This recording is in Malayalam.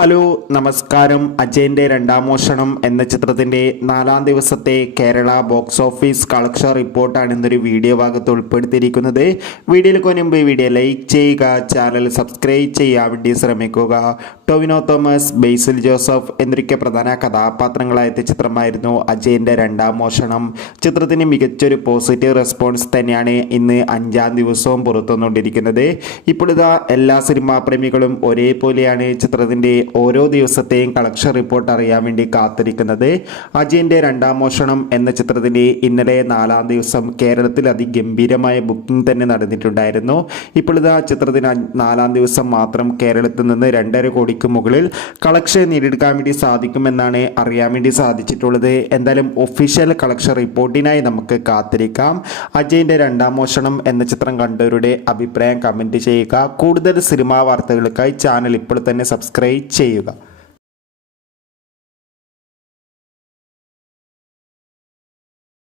ഹലോ നമസ്കാരം. അജയൻ്റെ രണ്ടാം മോഷണം എന്ന ചിത്രത്തിൻ്റെ 4-ാം ദിവസത്തെ കേരള ബോക്സ് ഓഫീസ് കളക്ഷൻ റിപ്പോർട്ടാണ് ഇന്നൊരു വീഡിയോ ഭാഗത്ത് ഉൾപ്പെടുത്തിയിരിക്കുന്നത്. വീഡിയോയിൽ മുൻപ് വീഡിയോ ലൈക്ക് ചെയ്യുക, ചാനൽ സബ്സ്ക്രൈബ് ചെയ്യാൻ വേണ്ടി ശ്രമിക്കുക. ടൊവിനോ തോമസ്, ബേസിൽ ജോസഫ് എന്നൊക്കെ പ്രധാന കഥാപാത്രങ്ങളായ ചിത്രമായിരുന്നു അജയൻ്റെ രണ്ടാം മോഷണം. ചിത്രത്തിന് മികച്ചൊരു പോസിറ്റീവ് റെസ്പോൺസ് തന്നെയാണ് ഇന്ന് 5-ാം ദിവസവും പുറത്തുവന്നുകൊണ്ടിരിക്കുന്നത്. ഇപ്പോഴിതാ എല്ലാ സിനിമാ പ്രേമികളും ഒരേപോലെയാണ് ചിത്രത്തിൻ്റെ ഓരോ ദിവസത്തെയും കളക്ഷൻ റിപ്പോർട്ട് അറിയാൻ വേണ്ടി കാത്തിരിക്കുന്നത്. അജയൻ്റെ രണ്ടാം മോഷണം എന്ന ചിത്രത്തിൻ്റെ ഇന്നലെ 4-ാം ദിവസം കേരളത്തിൽ അതിഗംഭീരമായ ബുക്കിംഗ് തന്നെ നടന്നിട്ടുണ്ടായിരുന്നു. ഇപ്പോഴിതാ ചിത്രത്തിന് 4-ാം ദിവസം മാത്രം കേരളത്തിൽ നിന്ന് 2.5 കോടിക്ക് മുകളിൽ കളക്ഷൻ നേടിയെടുക്കാൻ വേണ്ടി സാധിക്കുമെന്നാണ് അറിയാൻ വേണ്ടി സാധിച്ചിട്ടുള്ളത്. എന്തായാലും ഒഫീഷ്യൽ കളക്ഷൻ റിപ്പോർട്ടിനായി നമുക്ക് കാത്തിരിക്കാം. അജയൻ്റെ രണ്ടാം മോഷണം എന്ന ചിത്രം കണ്ടവരുടെ അഭിപ്രായം കമൻറ്റ് ചെയ്യുക. കൂടുതൽ സിനിമാ വാർത്തകൾക്കായി ചാനൽ ഇപ്പോൾ തന്നെ സബ്സ്ക്രൈബ് ചെയ്യുക.